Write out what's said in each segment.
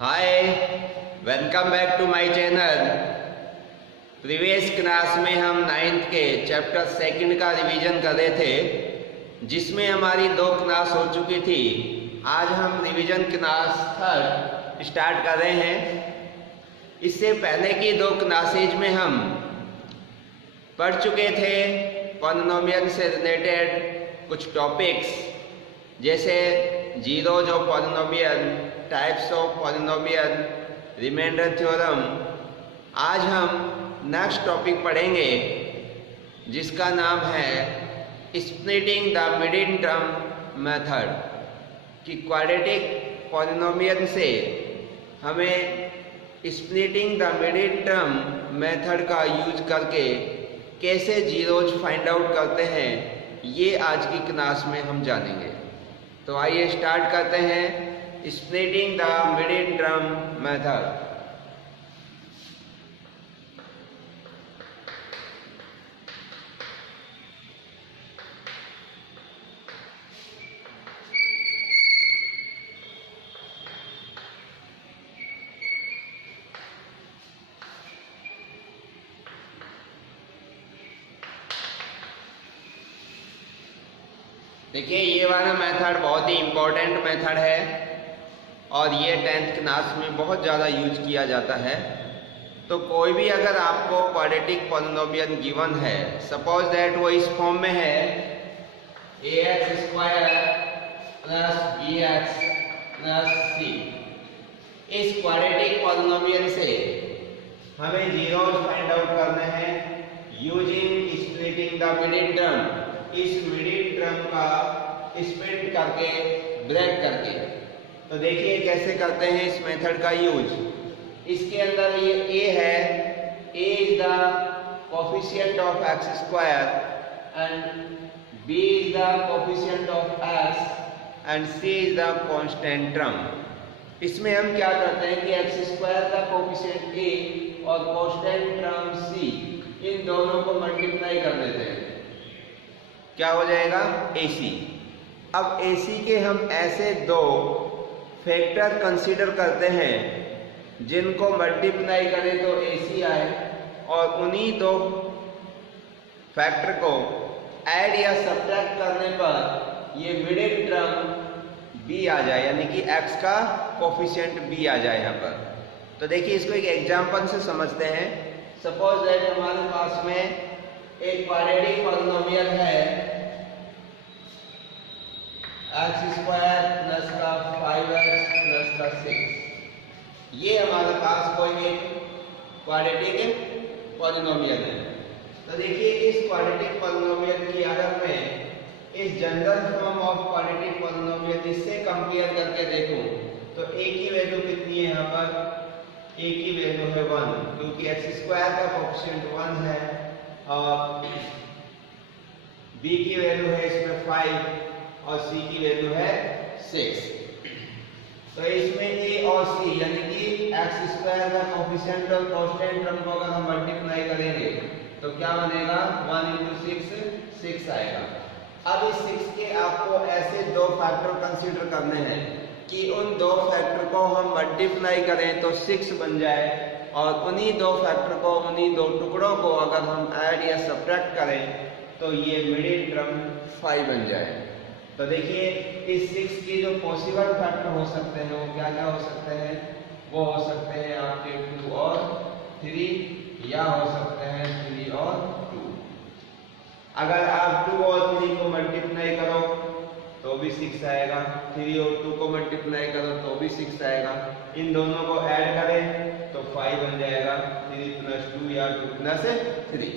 Hi, welcome back to my channel. Previous class में हम 9th के चैप्टर 2 का रिवीजन कर रहे थे, जिसमें हमारी 2 क्लास हो चुकी थी। आज हम रिवीजन क्लास 3 स्टार्ट कर रहे हैं। इससे पहले की 2 क्लासेज में हम पढ़ चुके थे पॉलिनोमियल से रिलेटेड कुछ टॉपिक्स, जैसे zeros of polynomial, types of polynomial, remainder theorem. आज हम नेक्स्ट टॉपिक पढ़ेंगे जिसका नाम है splitting the middle term method, कि क्वाड्रेटिक पॉलिनोमियल से हमें splitting the middle term method का यूज करके कैसे जीरोज फाइंड आउट करते हैं, ये आज की क्लास में हम जानेंगे। तो आइए स्टार्ट करते हैं splitting the middle term method. देखिए, ये वाला मेथड बहुत ही इम्पोर्टेंट मेथड है और ये 10th क्लास में बहुत ज़्यादा यूज किया जाता है। तो कोई भी अगर आपको क्वाड्रेटिक पॉलिनोमियल गिवन है, सपोज दैट वो इस फॉर्म में है ax² plus bx plus c, इस क्वाड्रेटिक पॉलिनोमियल से हमें जीरोज फाइंड आउट करने हैं using splitting the middle term. इस मिडिल टर्म का स्प्लिट करके, ब्रेक करके। तो देखिए कैसे करते हैं इस मेथड का यूज। इसके अंदर ये a है, a is the coefficient of x² and b is the coefficient of x and c is the constant term. इसमें हम क्या करते हैं कि x² का कोफिशिएंट a और कांस्टेंट टर्म c, इन दोनों को मल्टीप्लाई कर देते हैं। क्या हो जाएगा? AC। अब AC के हम ऐसे 2 फैक्टर कंसीडर करते हैं जिनको मल्टीप्लाई करें तो AC आए, और उन्हीं 2 फैक्टर को ऐड या सब्ट्रैक्ट करने पर ये मिडिल टर्म B आ जाए, यानी कि x का कोफिशिएंट B आ जाए यहाँ पर। तो देखिए इसको एक एग्जांपल से समझते हैं। सपोज दैट हमारे पास में एक क्वाड्रेटिक पॉलिनोमियल है x² प्लस का 5x प्लस का 6। ये हमारे पास कोई एक क्वाड्रेटिक पॉलिनोमियल है। तो देखिए इस क्वाड्रेटिक पॉलिनोमियल की अगर मैं इस general form of quadratic polynomial इससे कंपेयर करके देखूं तो a की वैल्यू कितनी है? यहाँ पर a की वैल्यू है 1, क्योंकि x² का कोएफिशिएंट 1 है, और b की वैल्यू है इसमें 5 और c की वैल्यू है 6। तो इसमें a और c यानी कि x² का कोफिशिएंट और कांस्टेंट टर्म को अगर हम मल्टीप्लाई करेंगे तो क्या बनेगा? 1 × 6 आएगा। अब इस 6 के आपको ऐसे 2 फैक्टर कंसीडर करने हैं कि उन 2 फैक्टर को हम मल्टीप्लाई करें तो 6 बन जाए, और उन्हीं 2 फैक्टर को, उन्हीं 2 टुकड़ों को अगर हम ऐड या सब्ट्रैक्ट करें तो ये मिडिल टर्म 5 बन जाए। तो देखिए इस 6 के जो पॉसिबल फैक्टर हो सकते हैं वो क्या क्या हो सकते हैं? वो हो सकते हैं आपके 2 और 3, या हो सकते हैं 3 और 2। अगर आप 2 और 3 को मल्टीप्लाई करो तो भी 6 आएगा, 3 और 2 को मल्टीप्लाई करो तो भी 6 आएगा। इन दोनों को ऐड करें तो 5 बन जाएगा, 3 + 2 या 2 + 3।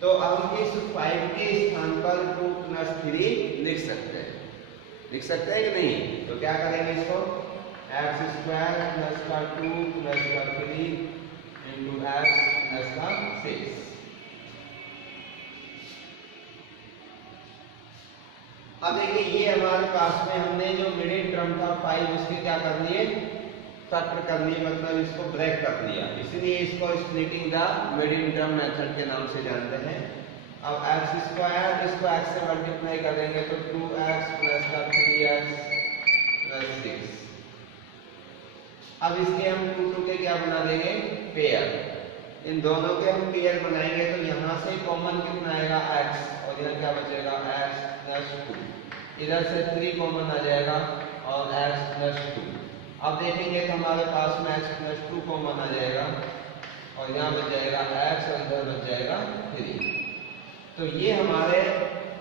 तो हम इस 5 के स्थान पर 2 + 3 लिख सकते हैं। लिख सकते हैं कि नहीं? तो क्या करेंगे इसको? x² प्लस का 2 प्लस का 3 इंटू x प्लस का 6। अब देखिए ये हमारे पास में हमने जो मिडिल टर्म था 5, उसके क्या कर लिए? फैक्टर कर लिए, मतलब इसको ब्रेक कर दिया। इसलिए इसको splitting the middle term method के नाम से जानते हैं। अब x² इसको x से मल्टीप्लाई करेंगे तो 2x प्लस का 3x प्लस 6। अब इसके हम 2 2 के क्या बना देंगे, पेयर। इन दोनों के हम पेयर बनाएंगे तो यहाँ से कॉमन कितना आएगा x, और इधर क्या बचेगा x प्लस 2। इधर से 3 कॉमन आ जाएगा और x प्लस 2। अब देखेंगे तो हमारे पास में x प्लस 2 कॉमन आ जाएगा और यहाँ बच जाएगा x और इधर बच जाएगा 3। तो ये हमारे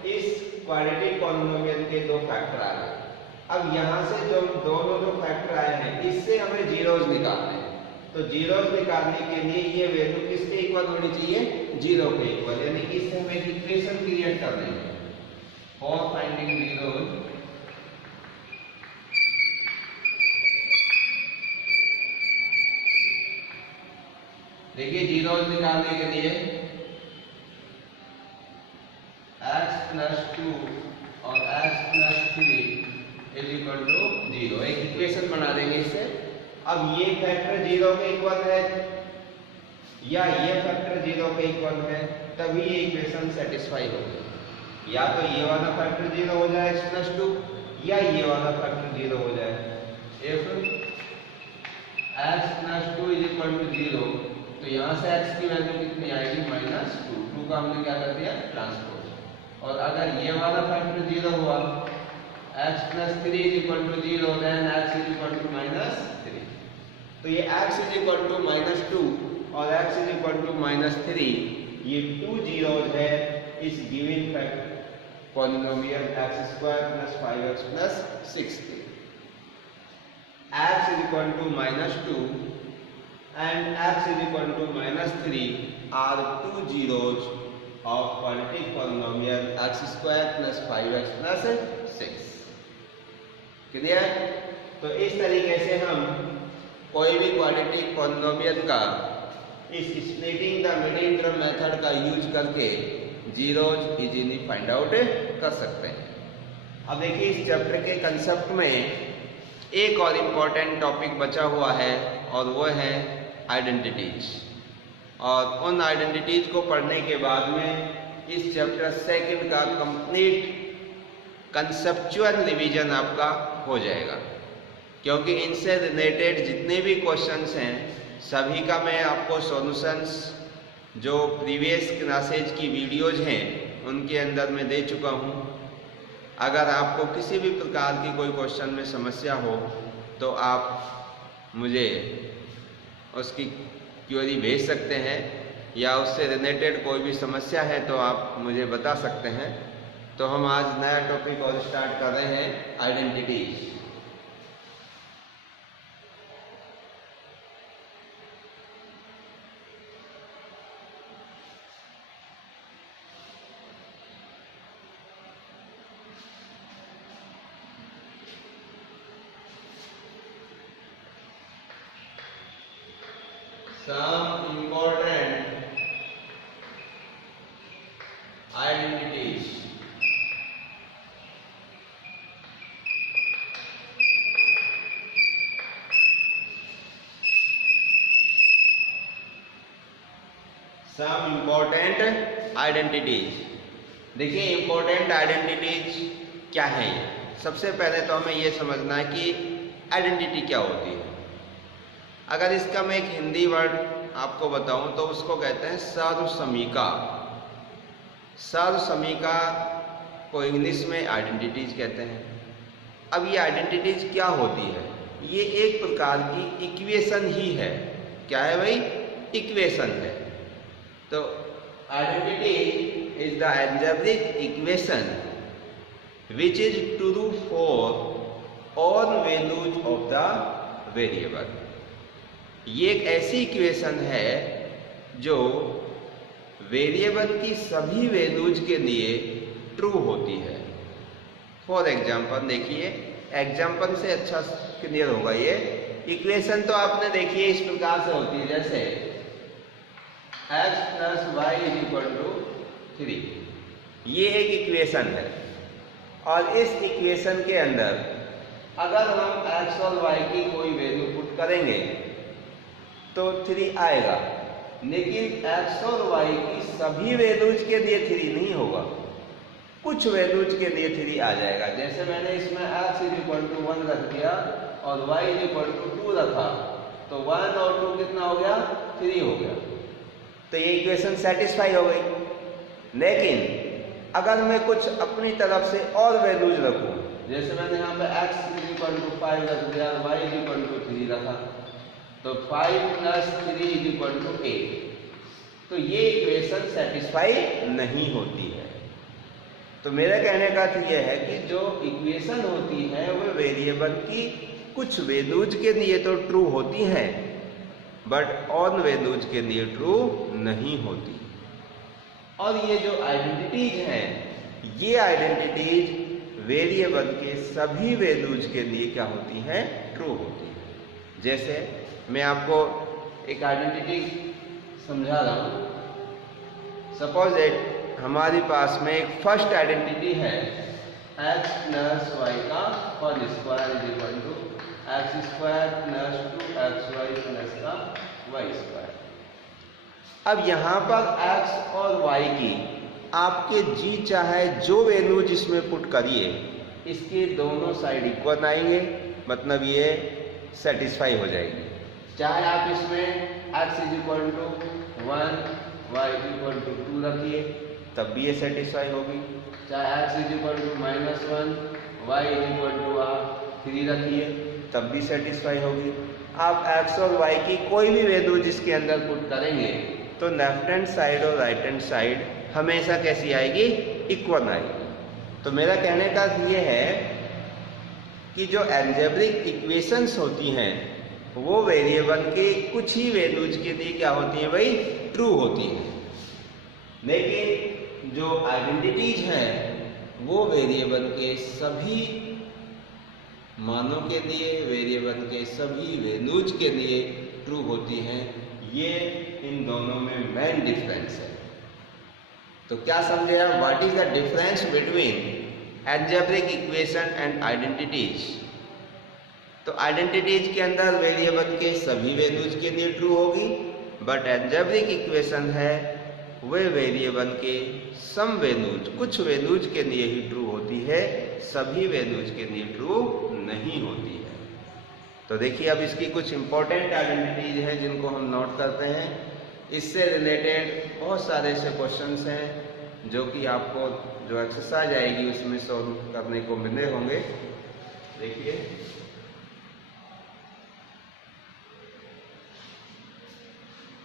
इस क्वाड्रेटिक पॉलिनोमियल के दो फैक्टर आ गए। अब यहाँ से जो दोनों जो फैक्टर आए हैं इससे हमें जीरोज निकालने हैं। तो जीरोज निकालने के लिए ये वैल्यू किसके इक्वल होनी चाहिए, 0 के इक्वल, यानी कि इससे हमें एक इक्वेशन क्रिएट करनी है फॉर फाइंडिंग जीरोज। देखिए जीरोज निकालने के लिए x प्लस 2 और x plus 3 is equal to 0, एक इक्वेशन बना देंगे इससे। अब ये फैक्टर 0 के इक्वल है या ये फैक्टर 0 के इक्वल है, तभी ये इक्वेशन सेटिस्फाई होगी। या तो ये वाला फैक्टर 0 हो जाए x प्लस 2 या ये वाला फैक्टर 0 हो जाए। If x plus 2 is equal to 0 तो यहाँ से x की वैल्यू कितनी आएगी, -2। 2 का हमने क्या कर दिया, ट्रांसपोज। और अगर ये वाला फैक्टर 0 हुआ x plus 3 is equal to 0 then x is equal to -3। तो ये x इज इक्वल टू -2 और x इज इक्वल टू -3, ये 2 जीरोज है इस given factor polynomial x² plus 5x plus 6 के। x is equal to -2 and x is equal to -3 are 2 zeros of quadratic polynomial x² plus 5x plus 6। Clear? तो इस तरीके से हम कोई भी क्वाड्रेटिक पॉलिनोमियल का इस splitting the middle term method का यूज करके जीरोज इजीली फाइंड आउट कर सकते हैं। अब देखिए इस चैप्टर के कंसेप्ट में एक और इम्पोर्टेंट टॉपिक बचा हुआ है और वो है आइडेंटिटीज। और उन आइडेंटिटीज को पढ़ने के बाद में इस चैप्टर 2 का कंप्लीट कंसेप्चुअल रिवीजन आपका हो जाएगा, क्योंकि इनसे रिलेटेड जितने भी क्वेश्चंस हैं सभी का मैं आपको सॉल्यूशंस जो प्रीवियस क्लासेज की वीडियोज हैं उनके अंदर में दे चुका हूँ। अगर आपको किसी भी प्रकार की कोई क्वेश्चन में समस्या हो तो आप मुझे उसकी क्वेरी भेज सकते हैं, या उससे रिलेटेड कोई भी समस्या है तो आप मुझे बता सकते हैं। तो हम आज नया टॉपिक और स्टार्ट कर रहे हैं, identities. Some important identities. Some important identities। देखिए इम्पोर्टेंट आइडेंटिटीज क्या है। सबसे पहले तो हमें ये समझना है कि आइडेंटिटी क्या होती है। अगर इसका मैं एक हिंदी वर्ड आपको बताऊं तो उसको कहते हैं सर्वसमीका। सर्वसमीका को इंग्लिश में आइडेंटिटीज कहते हैं। अब ये आइडेंटिटीज क्या होती है, ये एक प्रकार की इक्वेशन ही है। क्या है भाई, इक्वेशन है। तो identity is the algebraic equation which is true for all values of the variable. ये एक ऐसी इक्वेशन है जो वेरिएबल की सभी वैल्यूज के लिए ट्रू होती है। फॉर एग्जाम्पल देखिए, एग्जाम्पल से अच्छा क्लियर होगा। ये इक्वेशन तो आपने देखिए इस प्रकार से होती है, जैसे x plus y is equal to 3। ये एक इक्वेशन है और इस इक्वेशन के अंदर अगर हम x और y की कोई वैल्यू पुट करेंगे तो 3 आएगा, लेकिन x और y की सभी वैल्यूज के लिए 3 नहीं होगा, कुछ वैल्यूज के लिए 3 आ जाएगा। जैसे मैंने इसमें x इज इक्वल टू 1 रख दिया और y इज इक्वल टू 2 रखा, तो 1 और 2 कितना हो गया, 3 हो गया। तो ये इक्वेशन सेटिस्फाई हो गई। लेकिन अगर मैं कुछ अपनी तरफ से और वैल्यूज रखूं, जैसे मैंने यहाँ पे x = 5 रख दिया, y = 3 रखा, तो 5 + 3 = 8, तो ये इक्वेशन सेटिस्फाई नहीं होती है। तो मेरा कहने का अर्थ यह है कि जो इक्वेशन होती है वो वेरिएबल की कुछ वैल्यूज के लिए तो ट्रू होती हैं, बट ऑन वैल्यूज के लिए ट्रू नहीं होती। और ये जो आइडेंटिटीज हैं, ये आइडेंटिटीज वेरिएबल के सभी वैल्यूज के लिए क्या होती हैं, ट्रू होती है। जैसे मैं आपको एक आइडेंटिटी समझा रहा हूं। सपोज दैट हमारे पास में एक फर्स्ट आइडेंटिटी है x + y का whole square = x² + 2xy + y square. अब यहाँ पर x और y की आपके जी चाहे जो वैल्यूज इसमें पुट करिए, इसके दोनों साइड इक्वल आएंगे, मतलब ये सेटिस्फाई हो जाएगी। चाहे आप इसमें x = 1 y = 2 रखिए, तब भी ये सेटिस्फाई होगी। चाहे x = -1 y = 3 रखिए, तब भी सेटिस्फाई होगी। आप x और y की कोई भी वैल्यू जिसके अंदर पुट करेंगे तो लेफ्ट हैंड साइड और राइट हैंड साइड हमेशा कैसी आएगी, इक्वल आएगी। तो मेरा कहने का ये है कि जो अलजेब्रिक इक्वेशंस होती हैं वो वेरिएबल के कुछ ही वैल्यूज के लिए क्या होती हैं भाई, ट्रू होती हैं। लेकिन जो आइडेंटिटीज हैं वो वेरिएबल के सभी मानों के लिए, वेरिएबल के सभी वैल्यूज के लिए ट्रू होती हैं। ये इन दोनों में मेन डिफरेंस है। तो क्या समझे आप, what is the difference between algebraic equation and identities. तो आइडेंटिटीज के अंदर वेरिएबल के सभी वैल्यूज के लिए ट्रू होगी, बट अलजेब्रिक इक्वेशन है वे वेरिएबल के सम वैल्यूज, कुछ वैल्यूज के लिए ही ट्रू होती है, सभी वैल्यूज के लिए ट्रू नहीं होती है। तो देखिए अब इसकी कुछ इंपॉर्टेंट आइडेंटिटीज हैं जिनको हम नोट करते हैं। इससे रिलेटेड बहुत सारे ऐसे क्वेश्चंस हैं जो कि आपको जो एक्सरसाइज आएगी उसमें सॉल्व करने को मिले होंगे। देखिए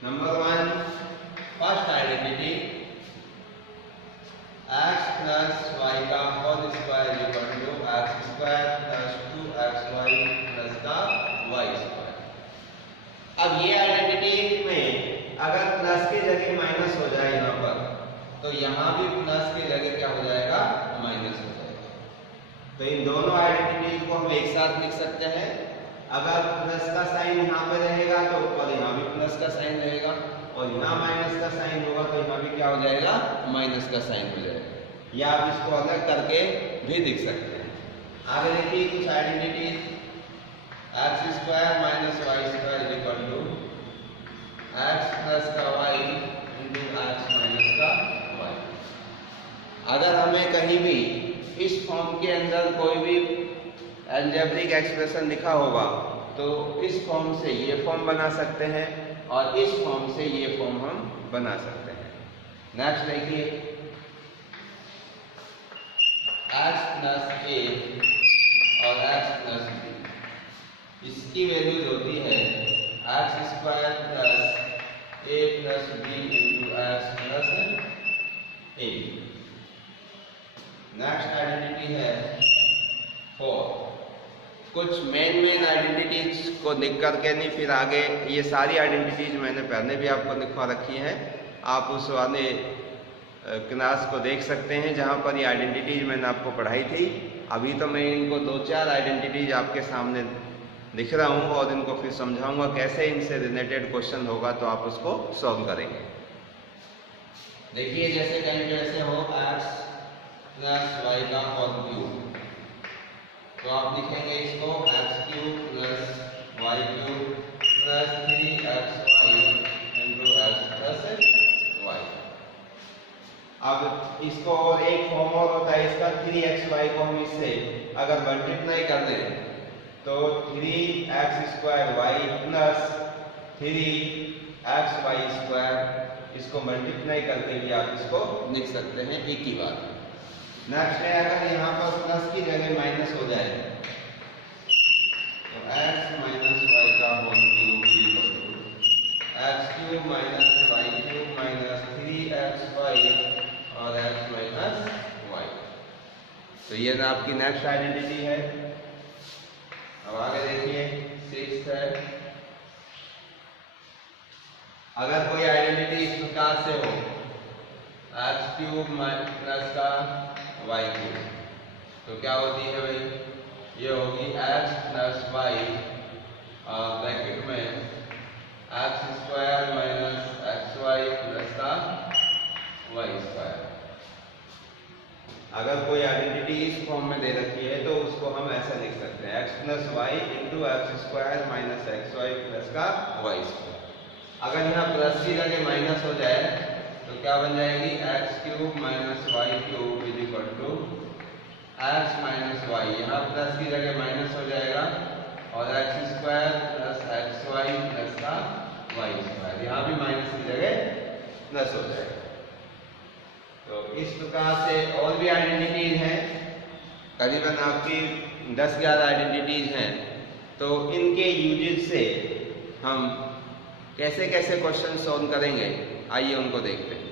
number 1, first identity x + y का whole square = x² + 2xy + y square. अब ये आइडेंटिटी में अगर प्लस की जगह माइनस हो जाए यहाँ पर, तो यहाँ भी प्लस की जगह क्या हो जाएगा, माइनस हो जाएगा। तो इन दोनों आइडेंटिटीज को हम एक साथ लिख सकते हैं। अगर प्लस का साइन यहाँ पे रहेगा तो ऊपर यहाँ भी प्लस का साइन रहेगा, और यहाँ माइनस का साइन होगा तो यहाँ भी क्या हो जाएगा, माइनस का साइन हो जाएगा। या आप इसको अलग करके भी लिख सकते हैं। आगे देखिए कुछ आइडेंटिटीज, x² - y² = x + का y × x - का y। अगर हमें कहीं भी इस फॉर्म के अंदर कोई भी अलजेब्रिक एक्सप्रेशन लिखा होगा तो इस फॉर्म से ये फॉर्म बना सकते हैं और इस फॉर्म से ये फॉर्म हम बना सकते हैं। नेक्स्ट देखिए x + a और x + b, इसकी वैल्यूज होती है x² + a + b × x + a। Next identity है 4। कुछ मेन आइडेंटिटीज को लिख करके नहीं, फिर आगे ये सारी आइडेंटिटीज मैंने पहले भी आपको लिखवा रखी हैं, आप उस वाले क्लास को देख सकते हैं जहाँ पर ये आइडेंटिटीज मैंने आपको पढ़ाई थी। अभी तो मैं इनको 2-4 आइडेंटिटीज आपके सामने लिख रहा हूँ और इनको फिर समझाऊंगा कैसे इनसे रिलेटेड क्वेश्चन होगा तो आप उसको सॉल्व करेंगे। देखिए जैसे कहीं ऐसे हो x + y का होल क्यूब, तो आप लिखेंगे इसको x³ + y³ + 3xy × x + y। अब इसको और एक फॉर्म और होता है इसका, 3xy को हम इससे अगर मल्टीप्लाई कर दें तो 3x² प्लस 3xy², इसको मल्टीप्लाई करके भी आप इसको लिख सकते हैं एक ही बार। नेक्स्ट है, अगर यहाँ पर प्लस की जगह माइनस हो जाए तो x माइनस वाई का whole cube x³ minus y³ minus 3xy और x माइनस y। तो ये ना आपकी नेक्स्ट आइडेंटिटी है। अब आगे देखिए, 6 है। अगर कोई आइडेंटिटी इस प्रकार से हो, x³ माइनस का y³, तो क्या होती है भाई? ये होगी x प्लस वाई ब्रैकेट में x² माइनस xy प्लस का y²। अगर कोई आइडेंटिटी इस फॉर्म में दे रखी है तो उसको हम ऐसा लिख सकते हैं, x plus y into x² minus xy plus का y²। अगर यहाँ प्लस की जगह माइनस हो जाए तो क्या बन जाएगी? x³ minus y³ is equal to x minus y. यहाँ प्लस की जगह माइनस हो जाएगा और x² प्लस xy प्लस का y²। यहाँ भी माइनस की जगह प्लस हो जाएगा। तो इस प्रकार से और भी आइडेंटिटीज हैं, करीबन आपकी 10-11 आइडेंटिटीज हैं। तो इनके यूजेस से हम कैसे कैसे क्वेश्चन सॉल्व करेंगे, आइए उनको देखते हैं।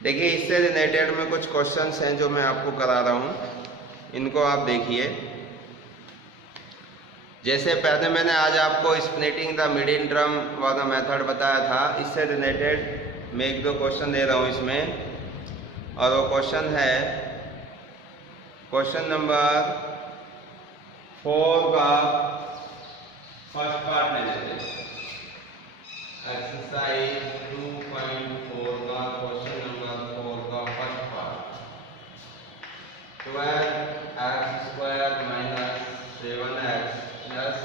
देखिए, इससे रिलेटेड में कुछ क्वेश्चंस हैं जो मैं आपको करा रहा हूं, इनको आप देखिए। जैसे पहले मैंने आज आपको स्प्लिटिंग द मिडिल टर्म वाला मेथड बताया था, इससे रिलेटेड मैं 1-2 क्वेश्चन दे रहा हूं इसमें। और वो क्वेश्चन है क्वेश्चन नंबर 4 का फर्स्ट पार्ट ले लेते हैं। एक्सरसाइज 2.4 का क्वेश्चन नंबर 4 का first part, 12x² minus 7x plus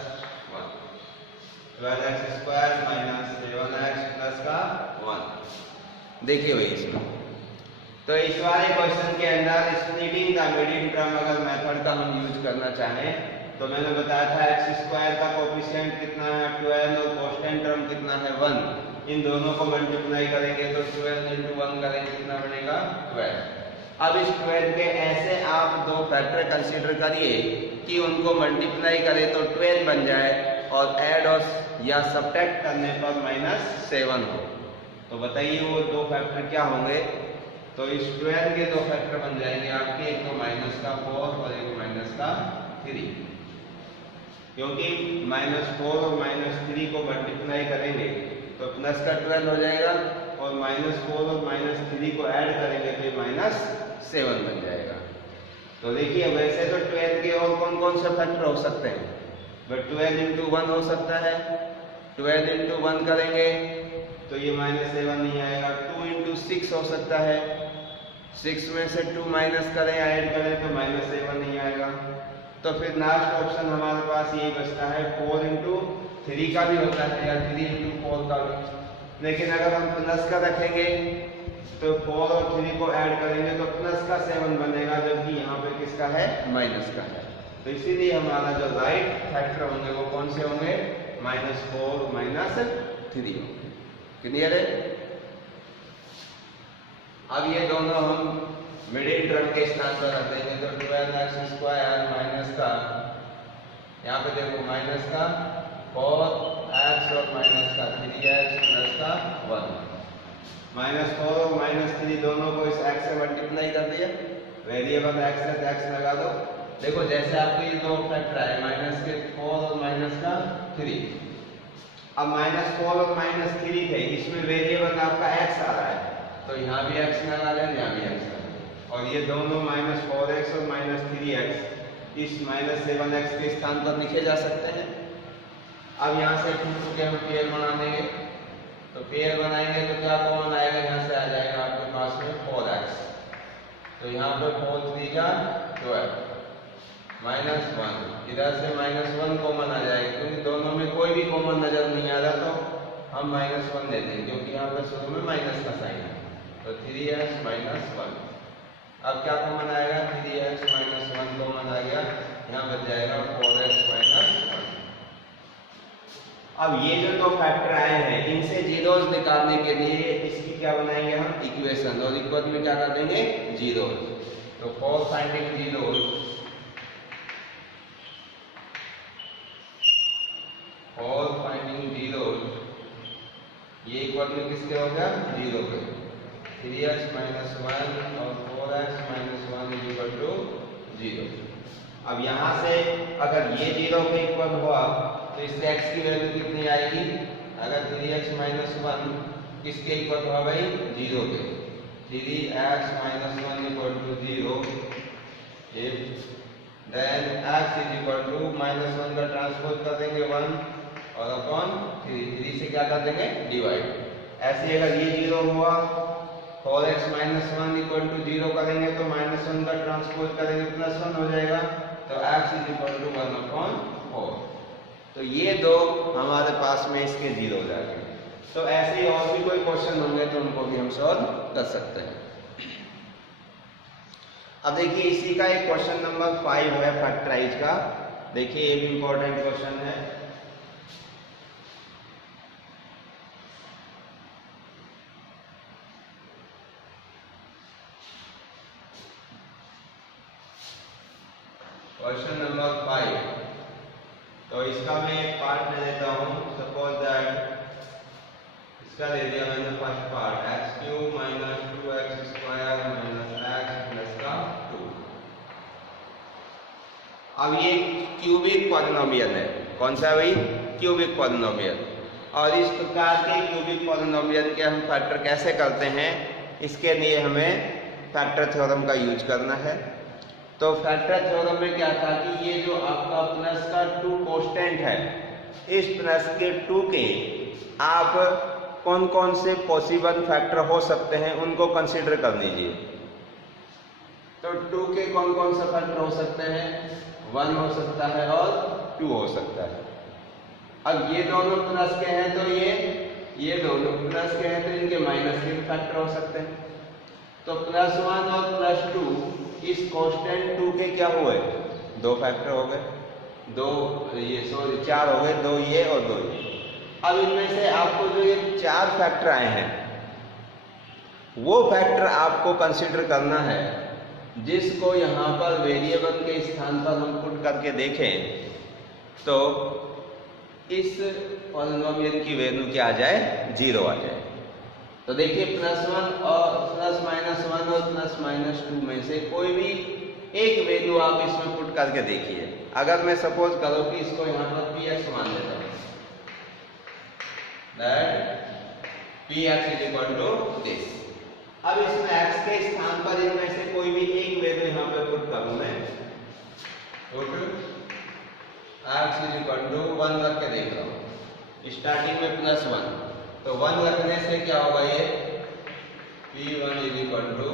1, 12x² minus 7x plus का 1। देखिए भाई इसमें, तो इस वाले क्वेश्चन के अंदर स्प्लिटिंग द मिडिल टर्म अगर मेथड का हम यूज करना चाहें तो मैंने बताया था x² का कोफिशिएंट कितना है 12 और कांस्टेंट टर्म कितना है 1। इन दोनों को मल्टीप्लाई करेंगे तो 12 into 1 करेंगे, कितना बनेगा 12। अब इस 12 के ऐसे आप 2 फैक्टर कंसीडर करिए कि उनको मल्टीप्लाई करें तो 12 बन जाए और ऐड और या सब्ट्रैक्ट करने पर -7 हो। तो बताइए वो 2 फैक्टर क्या होंगे? तो इस 12 के 2 फैक्टर बन जाएंगे आपके, एक तो -4 और एक -3, क्योंकि -4 और -3 को मल्टीप्लाई करेंगे तो प्लस का 12 हो जाएगा और -4 और -3 को ऐड करेंगे तो -7 बन जाएगा। तो देखिए, वैसे तो 12 के और कौन कौन से फैक्टर हो सकते हैं? बट 12 into 1 हो सकता है, 12 into 1 करेंगे तो ये -7 नहीं आएगा। 2 into 6 हो सकता है, 6 में से 2 माइनस करें ऐड करें तो -7 नहीं आएगा। तो फिर लास्ट ऑप्शन हमारे पास यही बचता है, 4 into 3 का भी होता है या 3 into 4 का भी। लेकिन अगर हम प्लस का रखेंगे तो 4 और 3 को ऐड करेंगे तो प्लस का 7 बनेगा, जबकि यहाँ पे किसका है? माइनस का है। तो इसीलिए हमारा जो राइट फैक्टर होंगे वो कौन से होंगे? -4 -3 होंगे। क्लियर है? अब ये दोनों हम मिडिल टर्म के स्थान पर रख देंगे तो 12x² माइनस का, यहाँ पे देखो माइनस का 4x और माइनस का 3x प्लस का 1। -4 और -3 दोनों को इस x से मल्टीप्लाई कर दिया, वेरिएबल x से x लगा दो। देखो जैसे आपको ये 2 फैक्टर आए, -4 और -3। अब -4 और -3 थे, इसमें वेरिएबल आपका x आ रहा है तो यहाँ भी x लगा लें, यहाँ भी x लगा लें। और ये दोनों -4x और -3x इस -7x के स्थान पर लिखे जा सकते हैं। अब यहाँ से 2 के हम पेयर बना देंगे, तो पेयर बनाएंगे तो क्या कॉमन आएगा, यहाँ से आ जाएगा आपके पास में 4x, तो यहाँ पे 4 3 जा 12 -1, इधर से -1 कॉमन आ जाएगा, क्योंकि दोनों में कोई भी कॉमन नजर नहीं आ रहा तो हम -1 लेते हैं, क्योंकि यहाँ पे शुरू में माइनस का साइन है, तो 3x -1। अब क्या कॉमन आएगा, 3x -1 कॉमन आ गया, यहाँ बच जाएगा 4x -1। अब ये जो दो फैक्टर आए हैं इनसे जीरोस निकालने के लिए इसकी क्या बनाएंगे हम इक्वेशन, और इक्वल में क्या कर देंगे जीरोस, तो for finding zeros, for finding zeros, ये इक्वल में किसके हो गया 0 के, 3x -1 और 4x -1 इज इक्वल टू 0। अब यहाँ से अगर ये 0 के इक्वल हुआ तो इससे x की वैल्यू कितनी आएगी, अगर 3x -1 किसके इक्वल हुआ भाई 0 के, 3x -1 equal to 0, then x is equal to -1 का ट्रांसपोज कर देंगे 1 और अपॉन 3 से क्या कर देंगे डिवाइड। ऐसे अगर ये 0 हुआ 4x -1 इक्वल टू 0 करेंगे तो -1 का ट्रांसपोज करेंगे +1 हो जाएगा, तो x इज इक्वल टू 1/4। तो ये दो हमारे पास में इसके 0 हो जाएंगे। तो ऐसे ही और भी कोई क्वेश्चन होंगे तो उनको भी हम सॉल्व कर सकते हैं। अब देखिए इसी का एक क्वेश्चन नंबर 5 है फैक्टराइज का, देखिए ये भी इंपॉर्टेंट क्वेश्चन है। क्वेश्चन नंबर 5, तो इसका मैं एक पार्ट ले लेता हूँ। सपोज दैट इसका ले दिया मैंने first part x³ - 2x² - x + 2। अब ये क्यूबिक पॉलिनोमियल है, कौन सा भाई क्यूबिक पॉलिनोमियल, और इस प्रकार के क्यूबिक पॉलिनोमियल के हम फैक्टर कैसे करते हैं, इसके लिए हमें फैक्टर थ्योरम का यूज करना है। तो फैक्टर थ्योरम में क्या था कि ये जो आपका प्लस का 2 कांस्टेंट है, इस प्लस के 2 के आप कौन कौन से पॉसिबल फैक्टर हो सकते हैं उनको कंसीडर कर लीजिए। तो 2 के कौन कौन सा फैक्टर हो सकते हैं, 1 हो सकता है और 2 हो सकता है। अब ये दोनों प्लस के हैं तो ये दोनों प्लस के हैं तो इनके माइनस के भी फैक्टर हो सकते हैं। तो +1 और +2 इस कांस्टेंट 2 के क्या हुए 2 फैक्टर हो गए, 4 हो गए, 2 ये और 2 ये। अब इनमें से आपको जो ये 4 फैक्टर आए हैं वो फैक्टर आपको कंसीडर करना है, जिसको यहाँ पर वेरिएबल के स्थान पर हम पुट करके देखें तो इस पॉलिनोमियल की वैल्यू क्या आ जाए 0 आ जाए। तो देखिए +1 और +-1 और +-2 में से कोई भी एक वैल्यू आप इसमें पुट करके देखिए। अगर मैं सपोज करो कि इसको यहाँ पर px मान लेता हूँ, that px is equal to this. अब इसमें x के स्थान पर इनमें से कोई भी एक वैल्यू यहाँ पे पुट करूँ मैं, x इज इक्वल टू 1 रख के देख रहा हूँ, स्टार्टिंग में +1, तो 1 रखने से क्या होगा ये p1 इज इक्वल टू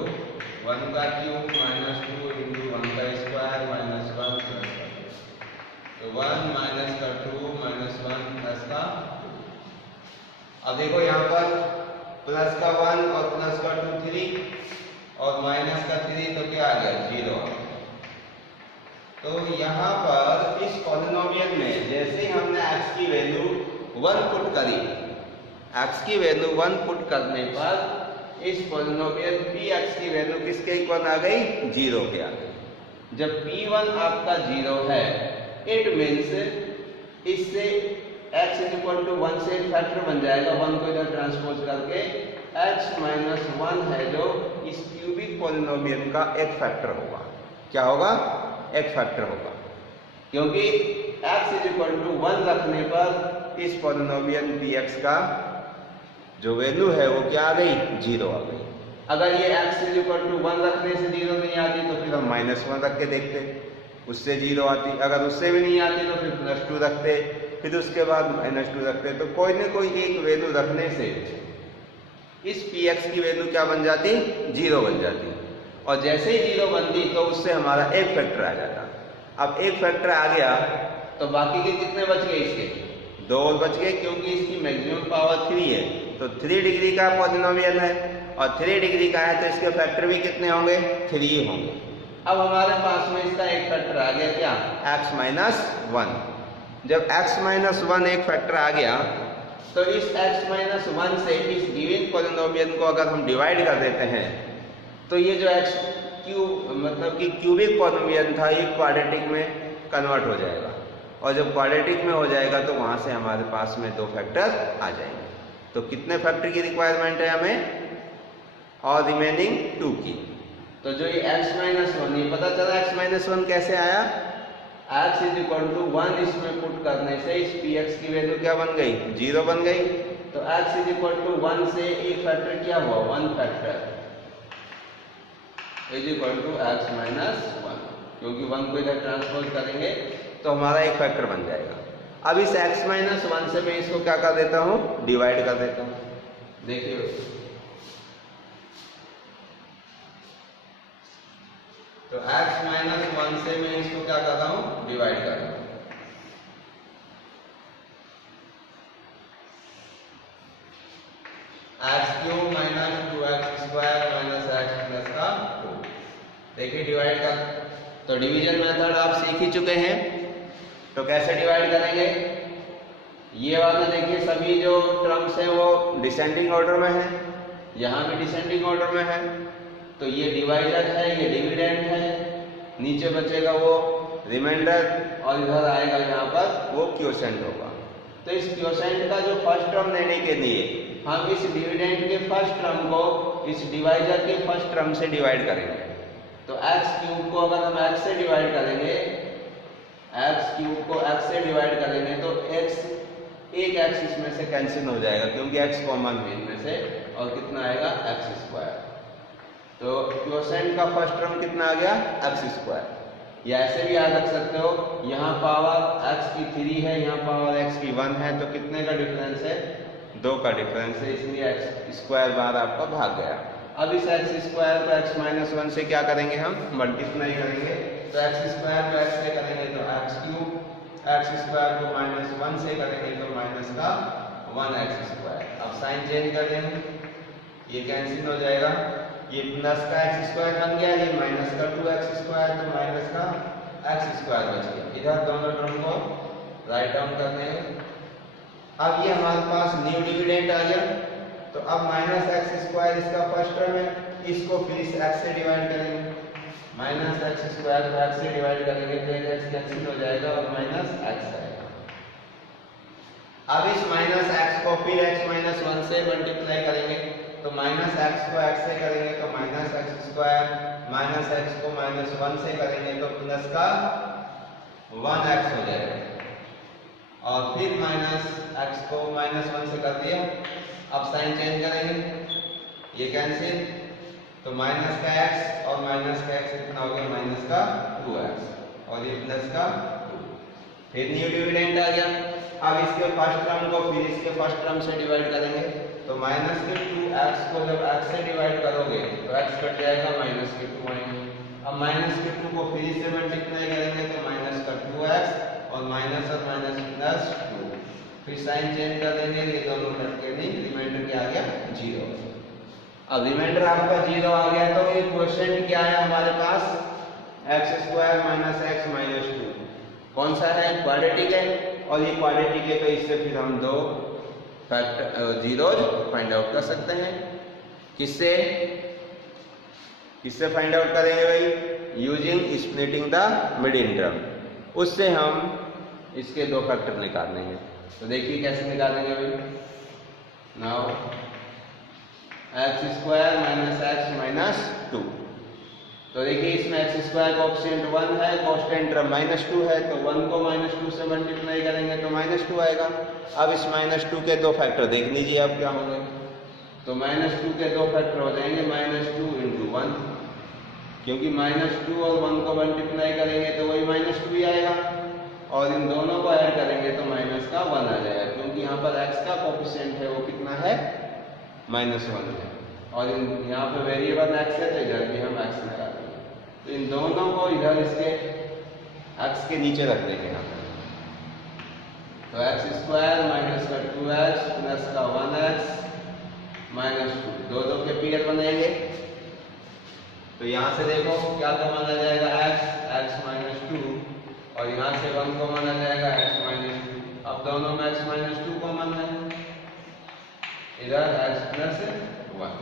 1 का क्यूब -2 × 1 का स्क्वायर -1 + 1, तो 1 - का 2 -1 + का 2। अब देखो यहाँ पर प्लस का 1 और प्लस का 2 3 और माइनस का 3, तो क्या आ गया 0। तो यहाँ पर इस पॉलिनोमियल में जैसे ही हमने x की वैल्यू 1 पुट करी, x की वैल्यू 1 पुट करने पर इस पॉलिनोमियल px की वैल्यू किसके इक्वल आ गई 0 के आ गई। जब p1 आपका 0 है इट मीन्स इससे x इज इक्वल टू 1 से फैक्टर बन जाएगा, 1 को इधर ट्रांसपोज करके x - 1 है जो इस क्यूबिक पॉलिनोमियल का एक फैक्टर होगा। क्या होगा एक फैक्टर होगा, क्योंकि x इज इक्वल टू 1 रखने पर इस पॉलिनोमियल px का जो वैल्यू है वो क्या आ गई 0 आ गई। अगर ये x इज इक्वल टू 1 रखने से 0 नहीं आती तो फिर हम -1 रख के देखते, उससे 0 आती, अगर उससे भी नहीं आती तो फिर +2 रखते, फिर उसके बाद -2 रखते। तो कोई ना कोई एक वैल्यू रखने से इस px की वैल्यू क्या बन जाती, 0 बन जाती। और जैसे ही 0 बनती तो उससे हमारा एक फैक्टर आ जाता। अब एक फैक्टर आ गया तो बाकी के कितने बच गए, इसके 2 और बच गए, क्योंकि इसकी मैक्सिमम पावर 3 है तो 3 डिग्री का पॉलिनोमियल है और 3 डिग्री का है तो इसके फैक्टर भी कितने होंगे, 3 होंगे। अब हमारे पास में इसका एक फैक्टर आ गया, क्या, x-1। जब x-1 एक फैक्टर आ गया तो इस x-1 से इस गिवन पॉलिनोमियल को अगर हम डिवाइड कर देते हैं तो ये जो x क्यूब मतलब कि क्यूबिक पॉलिनोमियल था ये क्वाड्रेटिक में कन्वर्ट हो जाएगा, और जब क्वाड्रेटिक में हो जाएगा तो वहां से हमारे पास में 2 फैक्टर आ जाएंगे। तो कितने फैक्टर की रिक्वायरमेंट है हमें, और रिमेनिंग 2 की। तो जो ये x-1 ये पता चला x-1 कैसे आया, x = 1 इसमें पुट करने से इस px की वैल्यू क्या बन गई, 0 बन गई। तो x = 1 से एक फैक्टर क्या हुआ, 1 फैक्टर x-1, क्योंकि 1 को इधर ट्रांसपोज करेंगे तो हमारा एक फैक्टर बन जाएगा। अब इस x-1 से मैं इसको क्या कर देता हूँ, डिवाइड कर देता हूँ। देखिए तो x-1 से मैं इसको क्या कर रहा हूँ, डिवाइड कर रहा हूँ। x³ - 2x² - x का 2। देखिए डिवाइड कर, तो डिवीजन मेथड आप सीख ही चुके हैं। तो कैसे डिवाइड करेंगे, ये वाला देखिए सभी जो टर्म्स हैं वो डिसेंडिंग ऑर्डर में है, यहाँ भी डिसेंडिंग ऑर्डर में है। तो ये डिवाइडर है, ये डिविडेंड है, नीचे बचेगा वो रिमाइंडर और इधर आएगा यहाँ पर वो क्वोशेंट होगा। तो इस क्वोशेंट का जो फर्स्ट टर्म लेने के लिए हम इस डिविडेंड के फर्स्ट टर्म को इस डिवाइडर के फर्स्ट टर्म से डिवाइड करेंगे। तो x³ को अगर हम x से डिवाइड करेंगे, x³ को x से डिवाइड करेंगे तो एक x इसमें से कैंसिल हो जाएगा क्योंकि x कॉमन है इनमें से, और कितना आएगा, x²। तो क्वोशेंट का फर्स्ट टर्म कितना आ गया, x²। या ऐसे भी याद रख सकते हो, यहाँ पावर x की 3 है, यहाँ पावर x की 1 है, तो कितने का डिफरेंस है, 2 का डिफरेंस है, इसलिए x² बार आपका भाग गया। अब इस x² को x-1 से क्या करेंगे, हम मल्टीप्लाई करेंगे। तो x² को x से करेंगे तो x³, x² को -1 से करेंगे तो माइनस का 1x²। अब साइन चेंज कर देंगे, ये कैंसिल हो जाएगा, ये प्लस का x² बन गया, ये माइनस का 2x², तो माइनस का x² बच गया। इधर दोनों टर्म को राइट डाउन कर देंगे। अब ये हमारे पास न्यू डिविडेंड आ गया, तो अब -x² इसका फर्स्ट टर्म है, इसको फिर इस x से डिवाइड करेंगे, -x² को x से डिवाइड करेंगे तो x कैंसिल हो जाएगा और -x आएगा। अब इस -x को फिर x-1 से मल्टीप्लाई करेंगे, तो -x को x से करेंगे तो -x², -x को -1 से करेंगे तो प्लस का 1x हो जाएगा, और फिर -x को -1 से कर दिया। अब साइन चेंज करेंगे, ये कैंसिल, तो माइनस का x और माइनस का x कितना हो गया, माइनस का 2x, और ये प्लस का 2। फिर न्यू डिविडेंड आ गया। अब इसके फर्स्ट टर्म को फिर इसके फर्स्ट टर्म से डिवाइड करेंगे, तो माइनस के 2x को जब x से डिवाइड करोगे तो x कट जाएगा, माइनस के 2 आएंगे। अब माइनस के 2 को फिर से मल्टीप्लाई करेंगे तो माइनस का 2x और माइनस प्लस 2। फिर साइन चेंज कर देंगे, ये दोनों कटके नहीं, रिमाइंडर क्या आ गया, 0। अब रिमाइंडर आपका 0 आ गया तो ये क्वोशेंट क्या है हमारे पास, x² - x - 2। कौन सा है, क्वाड्रेटिक है, और ये क्वाड्रेटिक है तो इससे फिर हम 2 फैक्टर जीरोज फाइंड आउट कर सकते हैं। किससे फाइंड आउट करेंगे भाई, using splitting the middle term. उससे हम इसके 2 फैक्टर निकालेंगे। तो देखिए कैसे निकालेंगे भाई, नाउ x² - x - 2। तो देखिए इसमें x² कोएफिशिएंट 1 है, कांस्टेंट टर्म -2 है, तो 1 को -2 से मल्टीप्लाई करेंगे तो -2 आएगा। अब इस -2 के 2 फैक्टर देख लीजिए अब क्या होंगे, तो -2 के 2 फैक्टर हो जाएंगे, -2 × 1 क्योंकि -2 और 1 को मल्टीप्लाई करेंगे तो वही -2 ही आएगा, और इन दोनों को ऐड करेंगे तो -1 आ जाएगा, क्योंकि यहाँ पर x का कोफिशिएंट है वो कितना है, -1 है, और यहाँ पर वेरिएबल x है तो इधर भी हम x लगा देंगे। तो इन दोनों को इधर इसके x के नीचे रख देंगे यहाँ पर, तो x² - 2x प्लस का 1x -2, दो के पेयर बनेंगे। तो यहाँ से देखो क्या कॉमन आ जाएगा, x -2, और यहाँ से 1 कॉमन आ जाएगा x -2। अब दोनों में x -2 कॉमन है, इधर x + 1।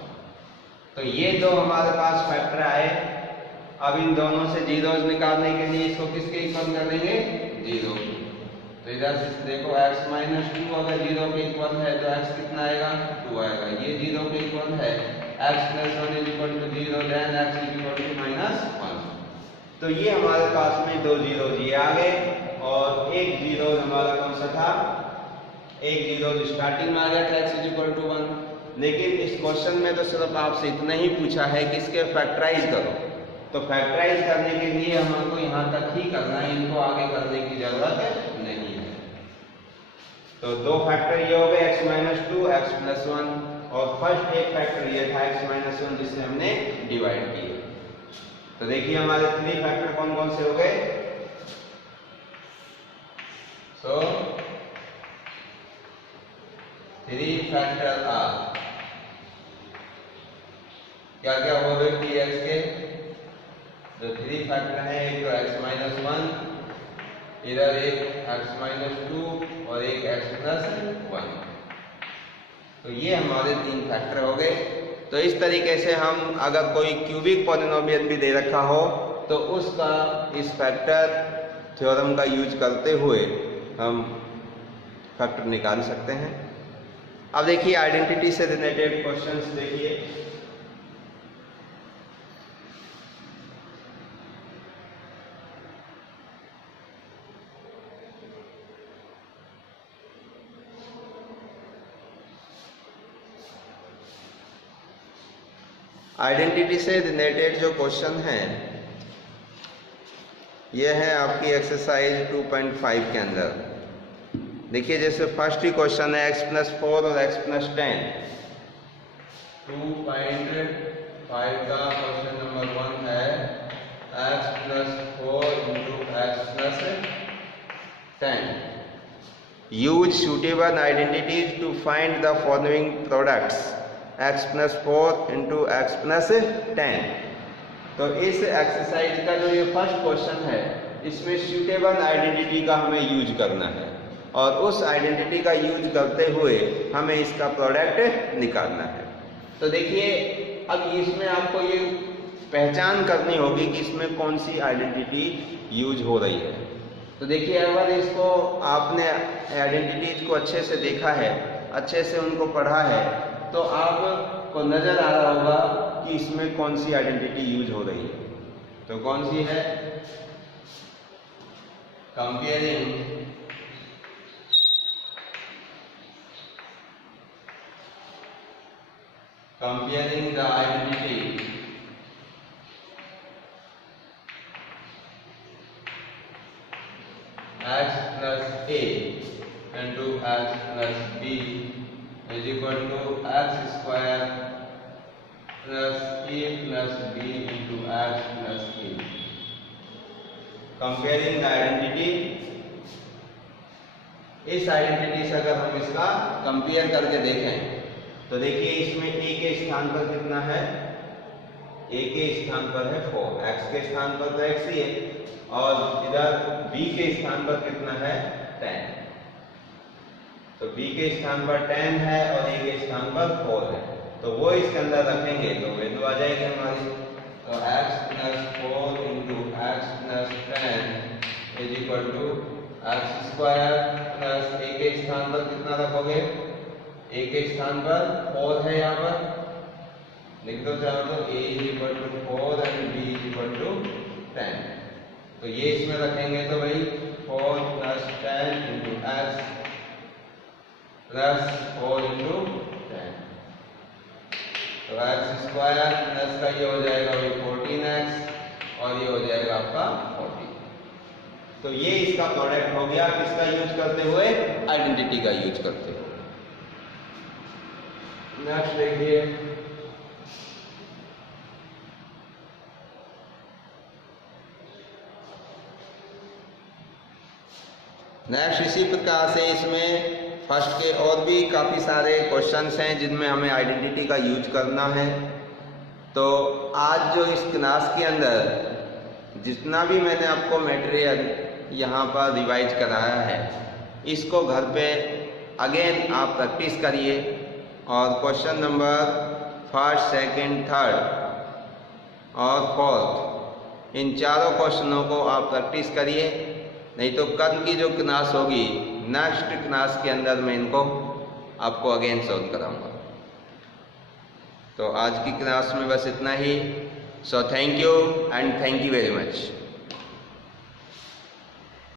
तो ये दो हमारे पास फैक्टर आए। अब इन दोनों से जीरोस निकालने के लिए इसको किसके इक्वल कर देंगे, 0। तो इधर से देखो x -2 अगर 0 के इक्वल है तो x कितना आएगा, 2 आएगा। ये 0 के इक्वल है, x + 1 = 0, देन x = -1। तो ये हमारे पास में दो जीरो ये आ गए, और एक जीरो हमारा कौन सा था, एक जीरो स्टार्टिंग में आ गया था x = 1। लेकिन इस क्वेश्चन में तो सिर्फ आपसे इतना ही पूछा है कि इसके फैक्टराइज करो, तो फैक्टराइज करने के लिए हमको यहाँ तक ही करना है, इनको आगे करने की जरूरत नहीं है। तो दो फैक्टर ये हो गए x -2 x + 1, और फर्स्ट एक फैक्टर ये था x -1 जिससे हमने डिवाइड किया। तो देखिए हमारे 3 फैक्टर कौन कौन से हो गए, सो 3 फैक्टर आर क्या क्या हो गए px के, जो 3 फैक्टर हैं, एक तो x -1, इधर एक x -2 और एक x + 1। तो ये हमारे 3 फैक्टर हो गए। तो इस तरीके से हम अगर कोई क्यूबिक पॉलिनोमियल भी दे रखा हो तो उसका इस फैक्टर थ्योरम का यूज करते हुए हम फैक्टर निकाल सकते हैं। अब देखिए आइडेंटिटी से रिलेटेड क्वेश्चंस देखिए। आइडेंटिटी से रिलेटेड जो क्वेश्चन हैं ये है आपकी एक्सरसाइज 2.5 के अंदर। देखिए जैसे फर्स्ट ही क्वेश्चन है x + 4 और x + 10। 2.5 का क्वेश्चन नंबर 1 है x + 4 × x + 10। Use suitable identities to find the following products x + 4 × x + 10। तो इस एक्सरसाइज का जो ये फर्स्ट क्वेश्चन है इसमें सूटेबल आइडेंटिटी का हमें यूज करना है, और उस आइडेंटिटी का यूज करते हुए हमें इसका प्रोडक्ट निकालना है। तो देखिए अब इसमें आपको ये पहचान करनी होगी कि इसमें कौन सी आइडेंटिटी यूज हो रही है। तो देखिए अगर इसको आपने आइडेंटिटीज को अच्छे से देखा है, अच्छे से उनको पढ़ा है, तो आपको नजर आ रहा होगा कि इसमें कौन सी आइडेंटिटी यूज हो रही है। तो कौन सी है, comparing the identity x + a into x + b is equal to x² + a + b into x + a। Comparing identity, इस आइडेंटिटी से अगर हम इसका कंपेयर करके देखें तो देखिए इसमें a के स्थान पर कितना है, a के स्थान पर है 4, x के स्थान पर तो x ही है, और इधर b के स्थान पर कितना है 10। तो b के स्थान पर 10 है और a के स्थान पर 4 है, तो वो इसके अंदर रखेंगे तो वैल्यू आ जाएगी हमारी। तो x + 4 × x + 10 is equal to x² + a के स्थान पर कितना रखोगे, a के स्थान पर 4 है, यहाँ पर लिख दो चाहो तो a = 4 and b = 10। तो ये इसमें रखेंगे तो भाई 4 + 10 × x + 4 × 10। तो x² प्लस का ये हो जाएगा भाई 14x और ये हो जाएगा आपका 40। तो ये इसका प्रोडक्ट हो गया किसका यूज करते हुए, आइडेंटिटी का यूज करते हुए। नेक्स्ट देखिए, नेक्स्ट इसी प्रकार से इसमें फर्स्ट के और भी काफ़ी सारे क्वेश्चंस हैं जिनमें हमें आइडेंटिटी का यूज करना है। तो आज जो इस क्लास के अंदर जितना भी मैंने आपको मटेरियल यहाँ पर रिवाइज कराया है, इसको घर पे अगेन आप प्रैक्टिस करिए और question number first, second, third और फोर्थ, इन चारों क्वेश्चनों को आप प्रैक्टिस करिए। नहीं तो कल की जो क्लास होगी, नेक्स्ट क्लास के अंदर मैं इनको आपको अगेन सॉल्व कराऊंगा। तो आज की क्लास में बस इतना ही। So thank you and thank you very much.